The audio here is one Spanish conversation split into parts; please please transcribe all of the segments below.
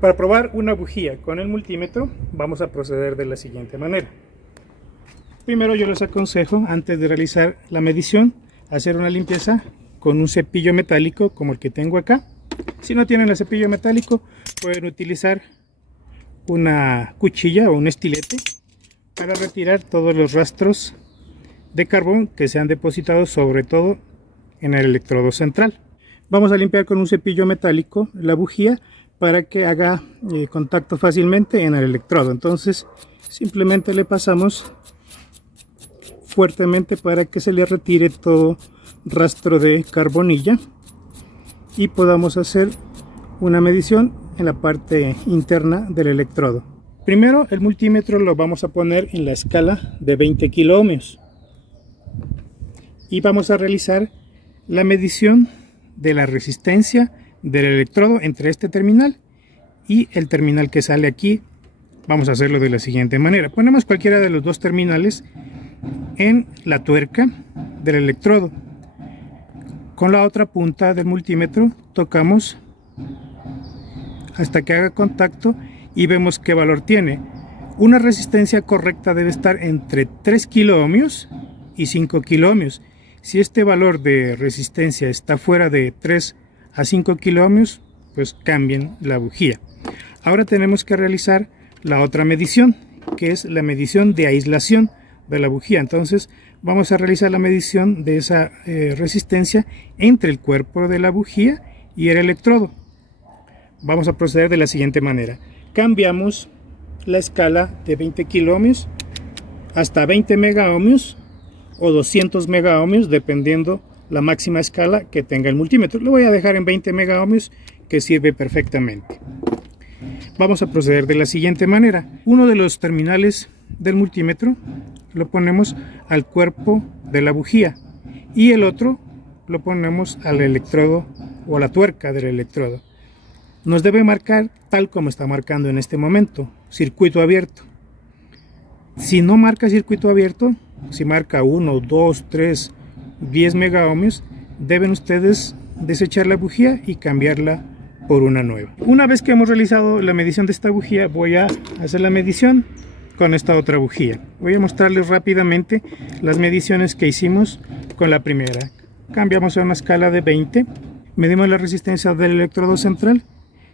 Para probar una bujía con el multímetro vamos a proceder de la siguiente manera. Primero yo les aconsejo, antes de realizar la medición, hacer una limpieza con un cepillo metálico como el que tengo acá. Si no tienen el cepillo metálico, pueden utilizar una cuchilla o un estilete para retirar todos los rastros de carbón que se han depositado, sobre todo en el electrodo central. Vamos a limpiar con un cepillo metálico la bujía para que haga contacto fácilmente en el electrodo. Entonces simplemente le pasamos fuertemente para que se le retire todo rastro de carbonilla y podamos hacer una medición en la parte interna del electrodo. Primero el multímetro lo vamos a poner en la escala de 20 kiloohmios y vamos a realizar la medición de la resistencia del electrodo entre este terminal y el terminal que sale aquí. Vamos a hacerlo de la siguiente manera: ponemos cualquiera de los dos terminales en la tuerca del electrodo. Con la otra punta del multímetro tocamos hasta que haga contacto y vemos qué valor tiene. Una resistencia correcta debe estar entre 3 kiloohmios y 5 kiloohmios. Si este valor de resistencia está fuera de 3 a 5 kiloohmios, pues cambien la bujía. Ahora tenemos que realizar la otra medición, que es la medición de aislación de la bujía. Entonces vamos a realizar la medición de esa resistencia entre el cuerpo de la bujía y el electrodo. Vamos a proceder de la siguiente manera: cambiamos la escala de 20 kiloohmios hasta 20 megaohmios o 200 megaohmios, dependiendo la máxima escala que tenga el multímetro. Lo voy a dejar en 20 megaohmios, que sirve perfectamente. Vamos a proceder de la siguiente manera: uno de los terminales del multímetro lo ponemos al cuerpo de la bujía y el otro lo ponemos al electrodo o a la tuerca del electrodo. Nos debe marcar tal como está marcando en este momento, circuito abierto. Si no marca circuito abierto, si marca 1, 2, 3, 10 megaohmios, deben ustedes desechar la bujía y cambiarla por una nueva. Una vez que hemos realizado la medición de esta bujía, voy a hacer la medición con esta otra bujía. Voy a mostrarles rápidamente las mediciones que hicimos con la primera. Cambiamos a una escala de 20, medimos la resistencia del electrodo central,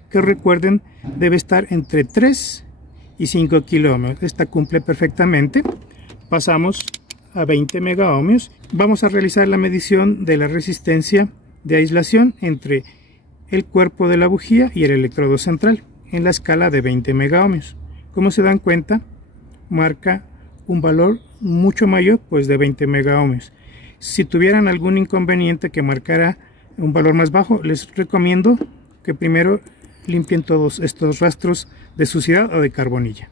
que recuerden debe estar entre 3 y 5 kiloohmios. Esta cumple perfectamente. Pasamos a 20 megaohmios. Vamos a realizar la medición de la resistencia de aislación entre el cuerpo de la bujía y el electrodo central en la escala de 20 megaohmios. Como se dan cuenta, marca un valor mucho mayor, pues de 20 megaohmios. Si tuvieran algún inconveniente que marcara un valor más bajo, les recomiendo que primero limpien todos estos rastros de suciedad o de carbonilla.